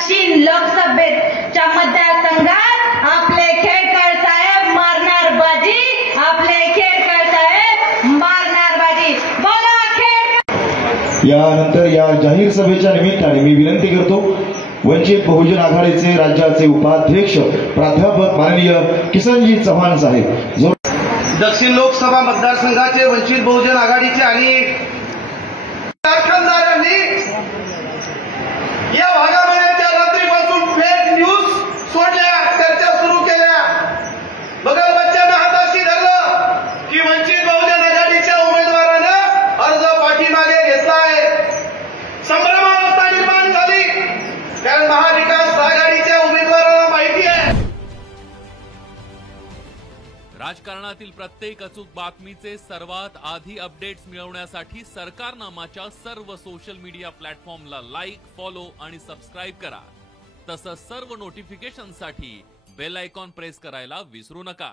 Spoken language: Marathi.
दक्षिण लोकसभेच्या मतदारसंघात आपले खेडकर साहेब मारणार बाजी, आपले खेडकर साहेब मारणार बाजी। बोला खेडकर। यानंतर या जाहीर सभेच्या निमित्ताने मी विनंती करतो वंचित बहुजन आघाडीचे राज्याचे उपाध्यक्ष प्राध्यापक माननीय किसनजी चव्हाण साहेब जो दक्षिण लोकसभा मतदारसंघाचे वंचित बहुजन आघाडीचे आणि कारखानदारांनी या भागामध्ये त्या रात्रीपासून फेक न्यूज सोडल्या, चर्चा सुरू केल्या। बगल बच्चांना हाताशी धरलं की वंचित बहुजन आघाडीच्या उमेदवारानं अर्ज पाठीमागे घेतलाय। संभ्रमावस्था निर्माण झाली, कारण महाविकास आघाडीच्या उमेदवाराला माहिती आहे राजकारणातील प्रत्येक अचूक बातमीचे सर्वात आधी अपडेट्स मिळवण्यासाठी सरकारनामाच्या सर्व सोशल मीडिया प्लॅटफॉर्मला लाईक, फॉलो आणि सबस्क्राईब करा। तसंच सर्व नोटिफिकेशनसाठी बेल आयकॉन प्रेस करायला विसरू नका।